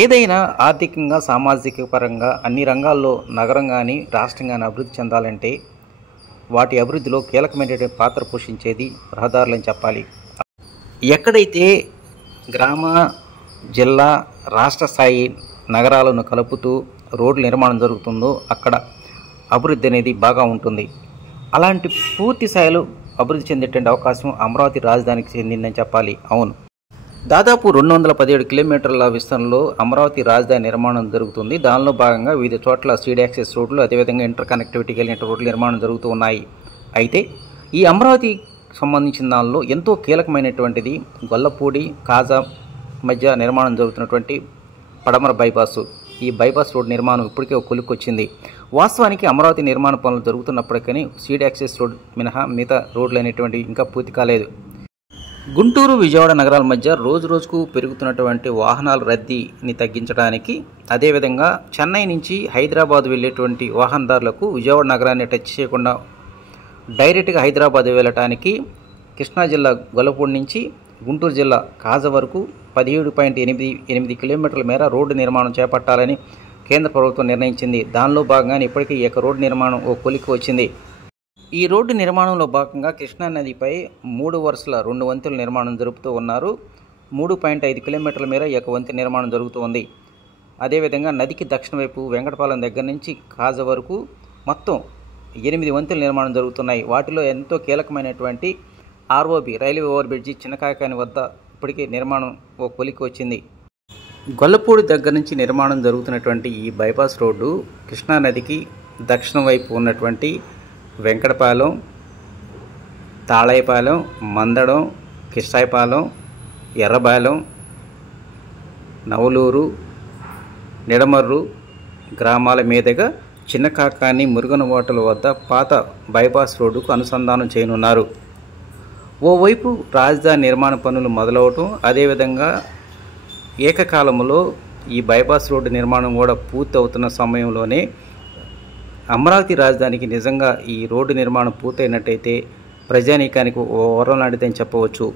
ఏదైనా ఆర్థికంగా, సామాజిక పరంగా అన్ని రంగాల్లో నగరం కానీ, రాష్ట్రం కానీ అభివృద్ధి చెందాలంటే వాటి అభివృద్ధిలో కీలకమైనటువంటి పాత్ర పోషించేది రహదారులని చెప్పాలి. ఎక్కడైతే గ్రామ, జిల్లా, రాష్ట్ర స్థాయి నగరాలను కలుపుతూ రోడ్ల నిర్మాణం జరుగుతుందో అక్కడ అభివృద్ధి అనేది బాగా ఉంటుంది. అలాంటి పూర్తి స్థాయిలో అభివృద్ధి చెందేటువంటి అవకాశం అమరావతి రాజధానికి చెందిందని చెప్పాలి. అవును, దాదాపు 217 కిలోమీటర్ల విస్తరణలో అమరావతి రాజధాని నిర్మాణం జరుగుతుంది. దానిలో భాగంగా వివిధ చోట్ల స్ట్రీట్ యాక్సెస్ రోడ్లు, అదేవిధంగా ఇంటర్ కనెక్టివిటీ కలిగిన రోడ్ల నిర్మాణం జరుగుతూ ఉన్నాయి. అయితే ఈ అమరావతి సంబంధించిన దానిలో ఎంతో కీలకమైనటువంటిది గొల్లపూడి, కాజా మధ్య నిర్మాణం జరుగుతున్నటువంటి పడమర బైపాసు. ఈ బైపాస్ రోడ్ నిర్మాణం ఇప్పటికే ఒక కొలిక్కొచ్చింది. వాస్తవానికి అమరావతి నిర్మాణ పనులు జరుగుతున్నప్పటికీ స్ట్రీట్ యాక్సెస్ రోడ్ మినహా మిగతా రోడ్లు అనేటువంటివి ఇంకా పూర్తి కాలేదు. గుంటూరు, విజయవాడ నగరాల మధ్య రోజు రోజుకు పెరుగుతున్నటువంటి వాహనాల రద్దీని తగ్గించడానికి, అదేవిధంగా చెన్నై నుంచి హైదరాబాద్ వెళ్ళేటువంటి వాహనదారులకు విజయవాడ నగరాన్ని టచ్ చేయకుండా డైరెక్ట్గా హైదరాబాద్ వెళ్ళటానికి కృష్ణా జిల్లా గొల్లపూడి నుంచి గుంటూరు జిల్లా కాజా వరకు 17.88 కిలోమీటర్ల మేర రోడ్డు నిర్మాణం చేపట్టాలని కేంద్ర ప్రభుత్వం నిర్ణయించింది. దానిలో భాగంగానే ఇప్పటికీ ఈ రోడ్డు నిర్మాణం ఓ కొలిక్కి వచ్చింది. ఈ రోడ్డు నిర్మాణంలో భాగంగా కృష్ణా నదిపై 3 వరుసల 2 వంతెనల నిర్మాణం జరుపుతూ ఉన్నారు. 3.5 కిలోమీటర్ల మేర ఈ వంతెన నిర్మాణం జరుగుతూ ఉంది. అదేవిధంగా నదికి దక్షిణ వైపు వెంకటపాలెం దగ్గర నుంచి కాజా వరకు మొత్తం 8 వంతెనల నిర్మాణం జరుగుతున్నాయి. వాటిలో ఎంతో కీలకమైనటువంటి ROB railway over bridge Chinnakakani వద్ద ఇప్పటికే నిర్మాణం ఓ కొలిక్కి వచ్చింది. గొల్లపూడి దగ్గర నుంచి నిర్మాణం జరుగుతున్నటువంటి ఈ బైపాస్ రోడ్డు కృష్ణా నదికి దక్షిణం వైపు ఉన్నటువంటి వెంకటపాలెం, తాళాయిపాలెం, మందడం, కిష్టాయిపాలెం, ఎర్రబాలెం, నవలూరు, నిడమర్రు గ్రామాల మీదుగా చిన్నకాకాని, మురుగన హోటల్ వద్ద పాత బైపాస్ రోడ్డుకు అనుసంధానం చేయనున్నారు. ఓవైపు రాజధాని నిర్మాణ పనులు మొదలవటం, అదేవిధంగా ఏకకాలంలో ఈ బైపాస్ రోడ్డు నిర్మాణం కూడా పూర్తి అవుతున్న సమయంలోనే అమరావతి రాజధానికి నిజంగా ఈ రోడ్డు నిర్మాణం పూర్తయినట్టయితే ప్రజానీకానికి ఓ వరం లాంటిదని చెప్పవచ్చు.